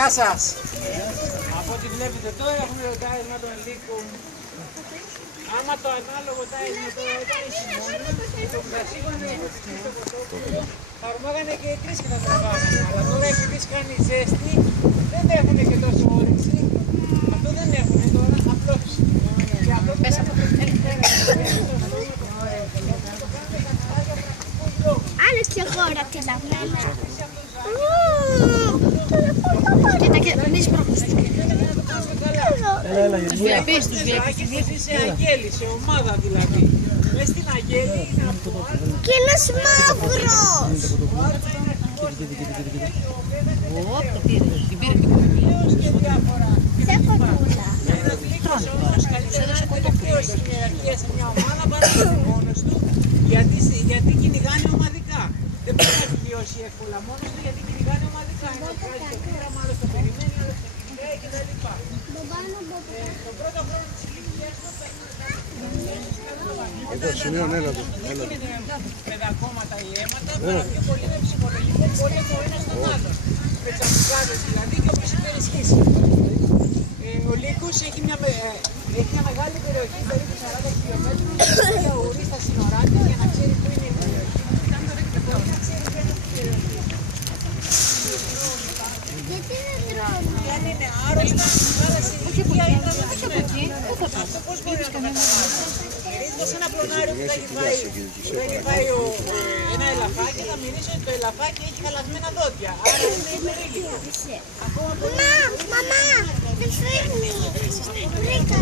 Γεια σας. Από ό,τι βλέπετε τώρα έχουμε το τάισμα των λύκων. Άμα το ανάλογο τάισμα τώρα ήταν η Σιμώνη, το πλασίγωνο θα ορμάγανε και οι τρεις και θα τραβάγανε. Αλλά τώρα επειδή κάνει ζέστη, δεν έχουν και τόσο όρεξη. Αυτό δεν έχουν τώρα, απλώς. Και αυτό που Άλλες και χώρα τι να βγάλε. Κοίτα και μην σπρώχνεις. Τους βλέπεις, τους βλέπεις. Είσαι αγέλη, σε ομάδα δηλαδή. Μες στην αγέλη είναι αυτό. Και ένας μαύρος. Ωπ, το πήρε, την πήρε. Σε κοτούλα. Ένας λύκος όμως καλύτερα να είναι τελευταίος στην ιεραρχία σε μια ομάδα παρά να είναι μόνος του, γιατί κυνηγάνε ομαδικά. Δεν μπορεί να επιβιώσει εύκολα μόνος του γιατί κυνηγάνε ομαδικά. Ένας βγάζει το πείραμα, άλλος το περιμένει, άλλος το κυνηγάει κτλ. Τον πρώτο χρόνο της ηλικίας του Εδώ, σημείων, έλα εδώ. με δακώματα ή αίματα, αλλά πιο πολύ με ψυχολογικό πόλεμο ο ένας τον άλλον. Με τσαμπουκάδες δηλαδή και όπως υπερισχύσει. Ο Λύκος έχει μια μεγάλη περιοχή, περίπου 40 χιλιόμετρους, για ουρί στα σύνορά του για να ξέρει πού είναι η περιοχή. Γιατί δεν τρώνε. Και αν είναι άρρωστα, άρα σε ηλικία ήταν Όχι από εκεί, πού θα πας. αυτό πώς μπορεί να το καταλάβει. Μυρίζει σε ένα προνάριο που θα έχει φάει ένα ελαφάκι, θα μυρίσει ότι το ελαφάκι έχει χαλασμένα δόντια. Άρα είναι υπερήλικο. Μαμά, δεν φέρνει. Βρήκα.